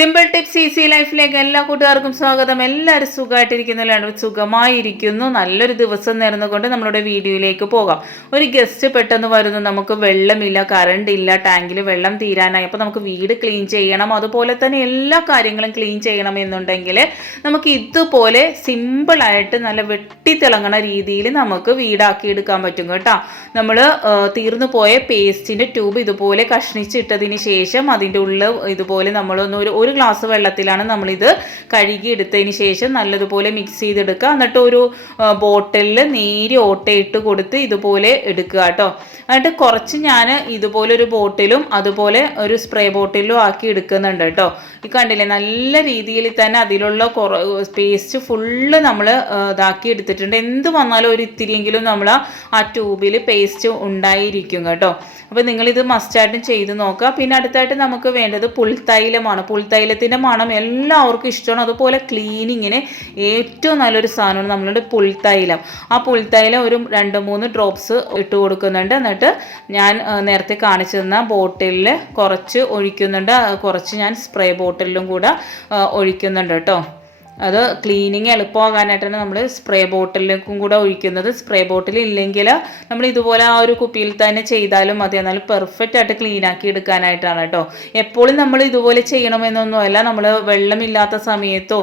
Simple tips easy ലൈഫിലേക്ക് എല്ലാ കൂട്ടുകാർക്കും സ്വാഗതം. എല്ലാവരും സുഖമായിട്ടിരിക്കുന്നില്ല, സുഖമായിരിക്കുന്നു. നല്ലൊരു ദിവസം നേർന്നുകൊണ്ട് നമ്മളുടെ വീഡിയോയിലേക്ക് പോകാം. ഒരു ഗസ്റ്റ് പെട്ടെന്ന് വരുന്നു, നമുക്ക് വെള്ളമില്ല, കറണ്ട് ഇല്ല, ടാങ്കിൽ വെള്ളം തീരാനായി. അപ്പോൾ നമുക്ക് വീട് ക്ലീൻ ചെയ്യണം, അതുപോലെ തന്നെ എല്ലാ കാര്യങ്ങളും ക്ലീൻ ചെയ്യണം എന്നുണ്ടെങ്കിൽ നമുക്ക് ഇതുപോലെ സിമ്പിളായിട്ട് നല്ല വെട്ടിത്തിളങ്ങണ രീതിയിൽ നമുക്ക് വീടാക്കി എടുക്കാൻ പറ്റും കേട്ടോ. നമ്മൾ തീർന്നു പോയ പേസ്റ്റിൻ്റെ ട്യൂബ് ഇതുപോലെ കഷ്ണിച്ചിട്ടതിന് ശേഷം അതിൻ്റെ ഉള്ളിൽ ഇതുപോലെ നമ്മളൊന്ന് ഒരു ഗ്ലാസ് വെള്ളത്തിലാണ് നമ്മളിത് കഴുകിയെടുത്തതിന് ശേഷം നല്ലതുപോലെ മിക്സ് ചെയ്തെടുക്കുക. എന്നിട്ട് ഒരു ബോട്ടിലിൽ നീര് ഓട്ടയിട്ട് കൊടുത്ത് ഇതുപോലെ എടുക്കുക കേട്ടോ. എന്നിട്ട് കുറച്ച് ഞാൻ ഇതുപോലെ ഒരു ബോട്ടിലും അതുപോലെ ഒരു സ്പ്രേ ബോട്ടിലും ആക്കി എടുക്കുന്നുണ്ട് കേട്ടോ. ഈ കണ്ടില്ലേ, നല്ല രീതിയിൽ തന്നെ അതിലുള്ള പേസ്റ്റ് ഫുള്ള് നമ്മൾ ഇതാക്കി എടുത്തിട്ടുണ്ട്. എന്ത് വന്നാലും ഒരു ഇത്തിരിയെങ്കിലും നമ്മൾ ആ ട്യൂബിൽ പേസ്റ്റ് ഉണ്ടായിരിക്കും കേട്ടോ. അപ്പോൾ നിങ്ങളിത് മസ്റ്റായിട്ടും ചെയ്ത് നോക്കുക. പിന്നെ അടുത്തായിട്ട് നമുക്ക് വേണ്ടത് പുൽത്തൈലമാണ്. പുൽത്തൈലത്തിൻ്റെ മണം എല്ലാവർക്കും ഇഷ്ടമാണ്. അതുപോലെ ക്ലീനിങ്ങിന് ഏറ്റവും നല്ലൊരു സാധനമാണ് നമ്മളുടെ പുൽത്തൈലം. ആ പുൽത്തൈലം ഒരു 2-3 ഡ്രോപ്സ് ഇട്ട് കൊടുക്കുന്നുണ്ട്. എന്നിട്ട് ഞാൻ നേരത്തെ കാണിച്ചു തന്ന ബോട്ടിലിൽ കുറച്ച് ഒഴിക്കുന്നുണ്ട്, കുറച്ച് ഞാൻ സ്പ്രേ ബോട്ടിലും കൂടെ ഒഴിക്കുന്നുണ്ട് കേട്ടോ. അത് ക്ലീനിങ് എളുപ്പമാകാനായിട്ടാണ് നമ്മൾ സ്പ്രേ ബോട്ടിലേക്കും കൂടെ ഒഴിക്കുന്നത്. സ്പ്രേ ബോട്ടിൽ ഇല്ലെങ്കിൽ നമ്മൾ ഇതുപോലെ ആ ഒരു കുപ്പിയിൽ തന്നെ ചെയ്താലും മതി, എന്നാലും പെർഫെക്റ്റ് ആയിട്ട് ക്ലീൻ ആക്കി എടുക്കാനായിട്ടാണ് കേട്ടോ. എപ്പോഴും നമ്മൾ ഇതുപോലെ ചെയ്യണമെന്നൊന്നുമല്ല. നമ്മൾ വെള്ളമില്ലാത്ത സമയത്തോ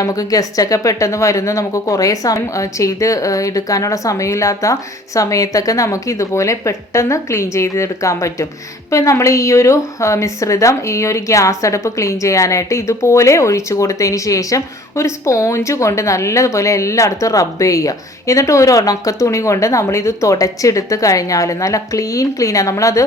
നമുക്ക് ഗസ്റ്റൊക്കെ പെട്ടെന്ന് വരുന്നു, നമുക്ക് കുറേ സമയം ചെയ്ത് എടുക്കാനുള്ള സമയമില്ലാത്ത സമയത്തൊക്കെ നമുക്ക് ഇതുപോലെ പെട്ടെന്ന് ക്ലീൻ ചെയ്തെടുക്കാൻ പറ്റും. ഇപ്പം നമ്മൾ ഈ ഒരു മിശ്രിതം ഈ ഒരു ഗ്യാസ് അടുപ്പ് ക്ലീൻ ചെയ്യാനായിട്ട് ഇതുപോലെ ഒഴിച്ചു കൊടുത്തതിന് ശേഷം ഒരു സ്പോഞ്ച് കൊണ്ട് നല്ലതുപോലെ എല്ലായിടത്തും റബ്ബ് ചെയ്യുക. എന്നിട്ട് ഒരു ഉണക്കത്തുണി കൊണ്ട് നമ്മളിത് തുടച്ചെടുത്ത് കഴിഞ്ഞാൽ നല്ല ക്ലീനാണ്. നമ്മളത്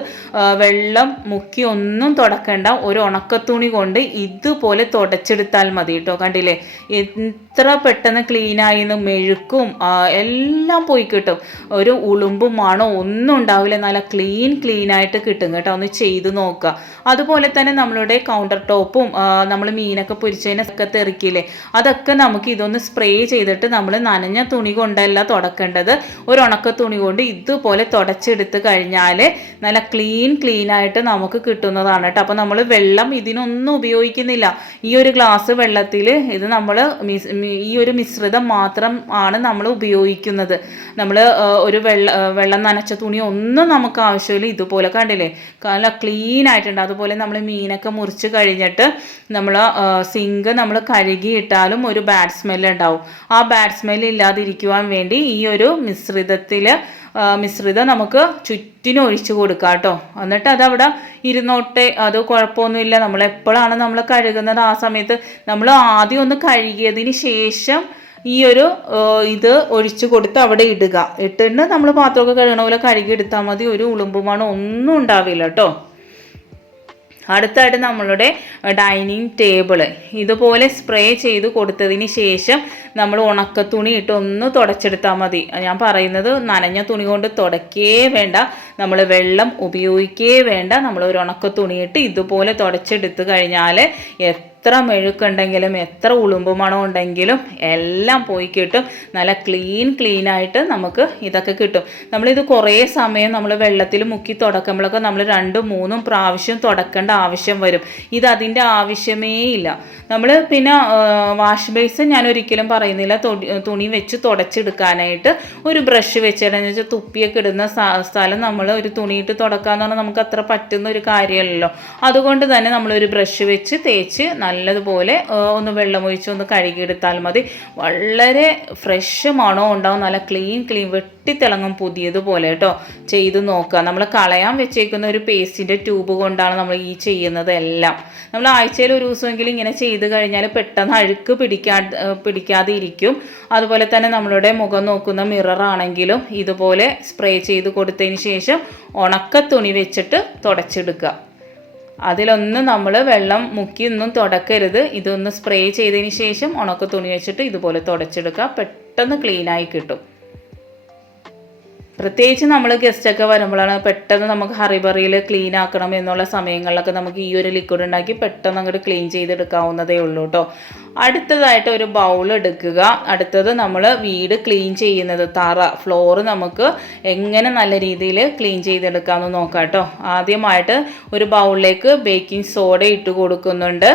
വെള്ളം മുക്കി ഒന്നും തുടക്കേണ്ട, ഒരു ഉണക്കത്തുണി കൊണ്ട് ഇതുപോലെ തുടച്ചെടുത്താൽ മതി കേട്ടോ. കണ്ടില്ലേ എത്ര പെട്ടെന്ന് ക്ലീനായിന്ന്, മെഴുക്കും എല്ലാം പോയി കിട്ടും. ഒരു ഉളുമ്പും മണോ ഒന്നും ഉണ്ടാവില്ല, നല്ല ക്ലീനായിട്ട് കിട്ടും കേട്ടോ. ഒന്ന് ചെയ്ത് നോക്കുക. അതുപോലെ തന്നെ നമ്മളുടെ കൗണ്ടർ ടോപ്പും നമ്മൾ മീനൊക്കെ പൊരിച്ചതിനൊക്കെ തെറിക്കില്ലേ, അതൊക്കെ നമുക്ക് ഇതൊന്ന് സ്പ്രേ ചെയ്തിട്ട് നമ്മൾ നനഞ്ഞ തുണി കൊണ്ടല്ല തുടക്കേണ്ടത്, ഒരു ഉണക്ക തുണി കൊണ്ട് ഇതുപോലെ തുടച്ചെടുത്ത് കഴിഞ്ഞാൽ നല്ല ക്ലീനായിട്ട് നമുക്ക് കിട്ടുന്നതാണ് കേട്ടോ. അപ്പോൾ നമ്മൾ വെള്ളം ഇതിനൊന്നും ഉപയോഗിക്കുന്നില്ല. ഈ ഒരു ഗ്ലാസ് വെള്ളത്തിൽ ഇത് നമ്മൾ ഈ ഒരു മിശ്രിതം മാത്രം ആണ് നമ്മൾ ഉപയോഗിക്കുന്നത്. നമ്മൾ ഒരു വെള്ളം നനച്ച തുണി ഒന്നും നമുക്ക് ആവശ്യമില്ല. ഇതുപോലെ കണ്ടില്ലേ നല്ല ക്ലീനായിട്ടുണ്ട്. അതുപോലെ നമ്മൾ മീനൊക്കെ മുറിച്ച് കഴിഞ്ഞിട്ട് നമ്മൾ സിങ്ക് നമ്മൾ കഴുകിയിട്ടാലും ഒരു ബാഡ് സ്മെല്ല് ഉണ്ടാവും. ആ ബാഡ് സ്മെല്ല് ഇല്ലാതിരിക്കുവാൻ വേണ്ടി ഈ ഒരു മിശ്രിതം നമുക്ക് ചുറ്റിനും ഒഴിച്ചു കൊടുക്കാം കേട്ടോ. എന്നിട്ട് അതവിടെ ഇരുന്നോട്ടെ, അത് കുഴപ്പമൊന്നുമില്ല. നമ്മൾ എപ്പോഴാണ് നമ്മൾ കഴുകുന്നത് ആ സമയത്ത് നമ്മൾ ആദ്യം ഒന്ന് കഴുകിയതിന് ശേഷം ഈ ഒരു ഇത് ഒഴിച്ചു കൊടുത്ത് അവിടെ ഇടുക. ഇട്ടിട്ട് നമ്മൾ പാത്രമൊക്കെ കഴുകണ പോലെ കഴുകി എടുത്താൽ മതി. ഒരു ഉളുമ്പുമാണോ ഒന്നും ഉണ്ടാവില്ല കേട്ടോ. അടുത്തായിട്ട് നമ്മളുടെ ഡൈനിങ് ടേബിള് ഇതുപോലെ സ്പ്രേ ചെയ്ത് കൊടുത്തതിന് ശേഷം നമ്മൾ ഉണക്കത്തുണി ഇട്ട് ഒന്ന് തുടച്ചെടുത്താൽ മതി. ഞാൻ പറയുന്നത് നനഞ്ഞ തുണി കൊണ്ട് തുടക്കേ വേണ്ട, നമ്മൾ വെള്ളം ഉപയോഗിക്കേ വേണ്ട. നമ്മൾ ഒരു ഉണക്കത്തുണി ഇട്ട് ഇതുപോലെ തുടച്ചെടുത്ത് കഴിഞ്ഞാൽ എത്ര മെഴുക്കുണ്ടെങ്കിലും എത്ര ഉളുമ്പ് മണം ഉണ്ടെങ്കിലും എല്ലാം പോയി കിട്ടും. നല്ല ക്ലീനായിട്ട് നമുക്ക് ഇതൊക്കെ കിട്ടും. നമ്മളിത് കുറേ സമയം നമ്മൾ വെള്ളത്തിൽ മുക്കി തുടക്കുമ്പോഴൊക്കെ നമ്മൾ 2-3 പ്രാവശ്യം തുടക്കേണ്ട ആവശ്യം വരും. ഇത് അതിൻ്റെ ആവശ്യമേ ഇല്ല. നമ്മൾ പിന്നെ വാഷ് ബേസിൻ ഞാൻ ഒരിക്കലും പറയുന്നില്ല തുണി വെച്ച് തുടച്ചെടുക്കാനായിട്ട്. ഒരു ബ്രഷ് വെച്ചിടന്ന് വെച്ചാൽ തുപ്പിയൊക്കെ ഇടുന്ന സ്ഥലം നമ്മൾ ഒരു തുണിയിട്ട് തുടക്കാന്ന് പറഞ്ഞാൽ നമുക്ക് അത്ര പറ്റുന്ന ഒരു കാര്യമല്ലല്ലോ. അതുകൊണ്ട് തന്നെ നമ്മളൊരു ബ്രഷ് വെച്ച് തേച്ച് നല്ലതുപോലെ ഒന്ന് വെള്ളമൊഴിച്ച് ഒന്ന് കഴുകിയെടുത്താൽ മതി. വളരെ ഫ്രഷ് മണവും ഉണ്ടാവും, നല്ല ക്ലീൻ വെട്ടിത്തിളങ്ങും പുതിയതുപോലെ കേട്ടോ. ചെയ്ത് നോക്കുക. നമ്മൾ കളയാൻ വെച്ചേക്കുന്ന ഒരു പേസ്റ്റിൻ്റെ ട്യൂബ് കൊണ്ടാണ് നമ്മൾ ഈ ചെയ്യുന്നത് എല്ലാം. നമ്മൾ ആഴ്ചയിൽ ഒരു ദിവസമെങ്കിലും ഇങ്ങനെ ചെയ്ത് കഴിഞ്ഞാൽ പെട്ടെന്ന് അഴുക്ക് പിടിക്കാതെ ഇരിക്കും. അതുപോലെ തന്നെ നമ്മളുടെ മുഖം നോക്കുന്ന മിററാണെങ്കിലും ഇതുപോലെ സ്പ്രേ ചെയ്ത് കൊടുത്തതിന് ശേഷം ഉണക്ക തുണി വെച്ചിട്ട് തുടച്ചെടുക്കുക. അതിലൊന്നും നമ്മൾ വെള്ളം മുക്കി ഒന്നും തുടക്കരുത്. ഇതൊന്ന് സ്പ്രേ ചെയ്തതിന് ശേഷം ഉണക്ക തുണി വെച്ചിട്ട് ഇതുപോലെ തുടച്ചെടുക്കുക. പെട്ടെന്ന് ക്ലീനായി കിട്ടും. പ്രത്യേകിച്ച് നമ്മൾ ഗസ്റ്റൊക്കെ വരുമ്പോഴാണ് പെട്ടെന്ന് നമുക്ക് ഹറിബറിയിൽ ക്ലീൻ ആക്കണം എന്നുള്ള സമയങ്ങളിലൊക്കെ നമുക്ക് ഈ ഒരു ലിക്വിഡ് ഉണ്ടാക്കി പെട്ടെന്ന് അങ്ങോട്ട് ക്ലീൻ ചെയ്തെടുക്കാവുന്നതേ ഉള്ളൂ കേട്ടോ. അടുത്തതായിട്ട് ഒരു ബൗൾ എടുക്കുക. അടുത്തത് നമ്മൾ വീട് ക്ലീൻ ചെയ്യുന്നത് ഫ്ലോറ് നമുക്ക് എങ്ങനെ നല്ല രീതിയിൽ ക്ലീൻ ചെയ്തെടുക്കാമെന്ന് നോക്കാം കേട്ടോ. ആദ്യമായിട്ട് ഒരു ബൗളിലേക്ക് ബേക്കിംഗ് സോഡ ഇട്ട് കൊടുക്കുന്നുണ്ട്.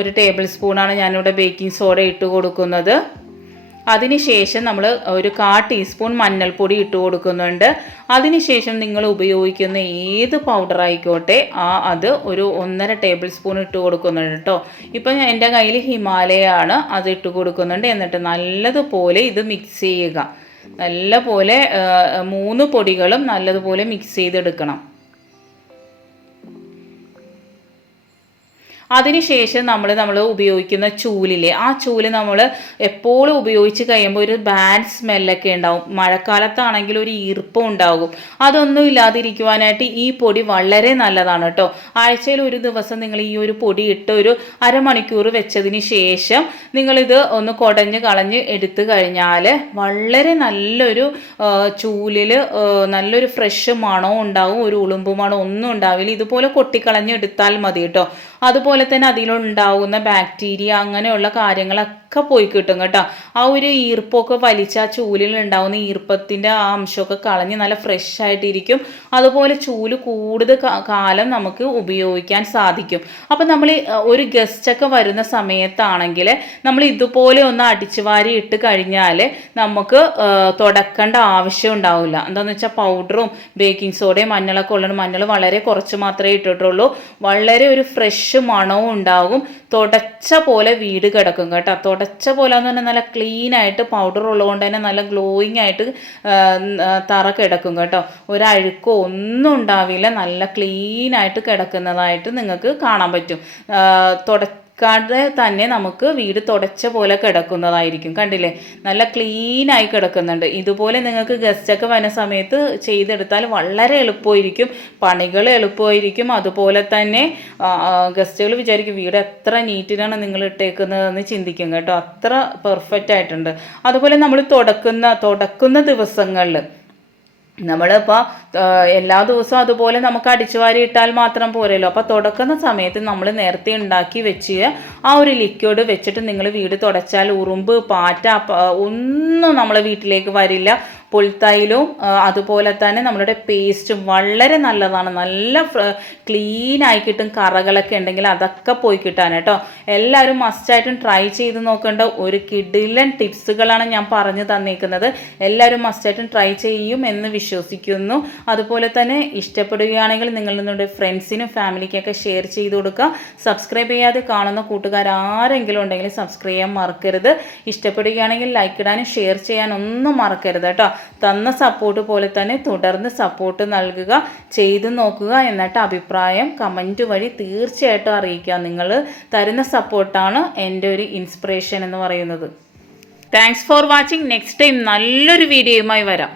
1 ടേബിൾ സ്പൂണാണ് ഞാനിവിടെ ബേക്കിംഗ് സോഡ ഇട്ട് കൊടുക്കുന്നത്. അതിനുശേഷം നമ്മൾ ഒരു 1/4 ടീസ്പൂൺ മഞ്ഞൾപ്പൊടി ഇട്ട് കൊടുക്കുന്നുണ്ട്. അതിനുശേഷം നിങ്ങൾ ഉപയോഗിക്കുന്ന ഏത് പൗഡർ ആയിക്കോട്ടെ അത് ഒരു 1.5 ടേബിൾ സ്പൂൺ ഇട്ട് കൊടുക്കുന്നുണ്ട് കേട്ടോ. ഇപ്പം എൻ്റെ കയ്യിൽ ഹിമാലയാണ്, അത് ഇട്ട് കൊടുക്കുന്നുണ്ട്. എന്നിട്ട് നല്ലതുപോലെ ഇത് മിക്സ് ചെയ്യുക. നല്ലപോലെ 3 പൊടികളും നല്ലതുപോലെ മിക്സ് ചെയ്തെടുക്കണം. അതിനുശേഷം നമ്മൾ ഉപയോഗിക്കുന്ന ചൂലില്ലേ, ആ ചൂല് നമ്മൾ എപ്പോഴും ഉപയോഗിച്ച് കഴിയുമ്പോൾ ഒരു ബാഡ് സ്മെല്ലൊക്കെ ഉണ്ടാവും. മഴക്കാലത്താണെങ്കിൽ ഒരു ഈർപ്പം ഉണ്ടാകും. അതൊന്നും ഇല്ലാതിരിക്കുവാനായിട്ട് ഈ പൊടി വളരെ നല്ലതാണ് കേട്ടോ. ആഴ്ചയിൽ ഒരു ദിവസം നിങ്ങൾ ഈ ഒരു പൊടി ഇട്ട് ഒരു അരമണിക്കൂർ വെച്ചതിന് ശേഷം നിങ്ങളിത് ഒന്ന് കുടഞ്ഞ് കളഞ്ഞ് എടുത്തു കഴിഞ്ഞാൽ വളരെ നല്ലൊരു ചൂലിൽ നല്ലൊരു ഫ്രഷ് മണവും ഉണ്ടാവും, ഒരു ഉളുമ്പ് മണം ഒന്നും ഉണ്ടാവില്ല. ഇതുപോലെ കൊട്ടിക്കളഞ്ഞ് എടുത്താൽ മതി കേട്ടോ. അതുപോലെ തന്നെ അതിലുണ്ടാവുന്ന ബാക്ടീരിയ അങ്ങനെയുള്ള കാര്യങ്ങളൊക്കെ പോയി കിട്ടും കേട്ടോ. ആ ഒരു ഈർപ്പമൊക്കെ വലിച്ച ആ ചൂലിൽ ഉണ്ടാവുന്ന ഈർപ്പത്തിൻ്റെ ആ അംശമൊക്കെ കളഞ്ഞ് നല്ല ഫ്രഷ് ആയിട്ടിരിക്കും. അതുപോലെ ചൂല് കൂടുതൽ കാലം നമുക്ക് ഉപയോഗിക്കാൻ സാധിക്കും. അപ്പം നമ്മൾ ഒരു ഗസ്റ്റൊക്കെ വരുന്ന സമയത്താണെങ്കിൽ നമ്മൾ ഇതുപോലെ ഒന്ന് അടിച്ചു വാരി ഇട്ട് കഴിഞ്ഞാൽ നമുക്ക് തുടക്കേണ്ട ആവശ്യം ഉണ്ടാവില്ല. എന്താണെന്ന് വെച്ചാൽ പൗഡറും ബേക്കിംഗ് സോഡയും മഞ്ഞളൊക്കെ ഉള്ളത്, മഞ്ഞൾ വളരെ കുറച്ച് മാത്രമേ ഇട്ടിട്ടുള്ളൂ. വളരെ ഒരു ഫ്രഷ് മണവും ഉണ്ടാകും. തുടച്ച പോലെ വീട് കിടക്കും കേട്ടോ. തുടച്ച പോലെ എന്ന് പറഞ്ഞാൽ നല്ല ക്ലീൻ ആയിട്ട് പൗഡർ ഉള്ളതുകൊണ്ട് തന്നെ നല്ല ഗ്ലോയിങ് ആയിട്ട് തറ കിടക്കും കേട്ടോ. ഒരഴുക്കോ ഒന്നും ഉണ്ടാവില്ല. നല്ല ക്ലീൻ ആയിട്ട് കിടക്കുന്നതായിട്ട് നിങ്ങൾക്ക് കാണാൻ പറ്റും. തന്നെ നമുക്ക് വീട് തുടച്ച പോലെ കിടക്കുന്നതായിരിക്കും. കണ്ടില്ലേ, നല്ല ക്ലീനായി കിടക്കുന്നുണ്ട്. ഇതുപോലെ നിങ്ങൾക്ക് ഗസ്റ്റൊക്കെ വരുന്ന സമയത്ത് ചെയ്തെടുത്താൽ വളരെ എളുപ്പമായിരിക്കും, പണികൾ എളുപ്പമായിരിക്കും. അതുപോലെ തന്നെ ഗസ്റ്റുകൾ വിചാരിക്കും വീട് എത്ര നീറ്റിലാണ് നിങ്ങൾ ഇട്ടേക്കുന്നതെന്ന് ചിന്തിക്കും കേട്ടോ. അത്ര പെർഫെക്റ്റ് ആയിട്ടുണ്ട്. അതുപോലെ നമ്മൾ തുടക്കുന്ന ദിവസങ്ങളിൽ നമ്മളിപ്പോൾ എല്ലാ ദിവസവും അതുപോലെ നമുക്ക് അടിച്ചു വാരി ഇട്ടാൽ മാത്രം പോരല്ലോ. അപ്പോൾ തുടക്കുന്ന സമയത്ത് നമ്മൾ നേരത്തെ ഉണ്ടാക്കി വെച്ച് ആ ഒരു ലിക്വിഡ് വെച്ചിട്ട് നിങ്ങൾ വീട് തുടച്ചാൽ ഉറുമ്പ്, പാറ്റ ഒന്നും നമ്മളെ വീട്ടിലേക്ക് വരില്ല. പുൽത്തൈലവും അതുപോലെ തന്നെ നമ്മളുടെ പേസ്റ്റും വളരെ നല്ലതാണ്. നല്ല ക്ലീൻ ആയി കിട്ടും. കറകളൊക്കെ ഉണ്ടെങ്കിൽ അതൊക്കെ പോയി കിട്ടാൻ കേട്ടോ. എല്ലാവരും മസ്റ്റായിട്ടും ട്രൈ ചെയ്ത് നോക്കേണ്ട ഒരു കിടിലൻ ടിപ്സുകളാണ് ഞാൻ പറഞ്ഞു തന്നേക്കുന്നത്. എല്ലാവരും മസ്റ്റായിട്ടും ട്രൈ ചെയ്യും എന്ന് വിശ്വസിക്കുന്നു. അതുപോലെ തന്നെ ഇഷ്ടപ്പെടുകയാണെങ്കിൽ നിങ്ങളുടെ ഫ്രണ്ട്സിനും ഫാമിലിക്കൊക്കെ ഷെയർ ചെയ്ത് കൊടുക്കുക. സബ്സ്ക്രൈബ് ചെയ്യാതെ കാണുന്ന കൂട്ടുകാർ ആരെങ്കിലും ഉണ്ടെങ്കിൽ സബ്സ്ക്രൈബ് ചെയ്യാൻ മറക്കരുത്. ഇഷ്ടപ്പെടുകയാണെങ്കിൽ ലൈക്ക് ഇടാനും ഷെയർ ചെയ്യാനൊന്നും മറക്കരുത് കേട്ടോ. തന്ന സപ്പോർട്ട് പോലെ തന്നെ തുടർന്ന് സപ്പോർട്ട് നൽകുക, ചെയ്തു നോക്കുക. എന്നിട്ട് അഭിപ്രായം കമൻറ്റ് വഴി തീർച്ചയായിട്ടും അറിയിക്കുക. നിങ്ങൾ തരുന്ന സപ്പോർട്ടാണ് എൻ്റെ ഒരു ഇൻസ്പിറേഷൻ എന്ന് പറയുന്നത്. Thanks for watching. Next time നല്ലൊരു വീഡിയോയുമായി വരാം.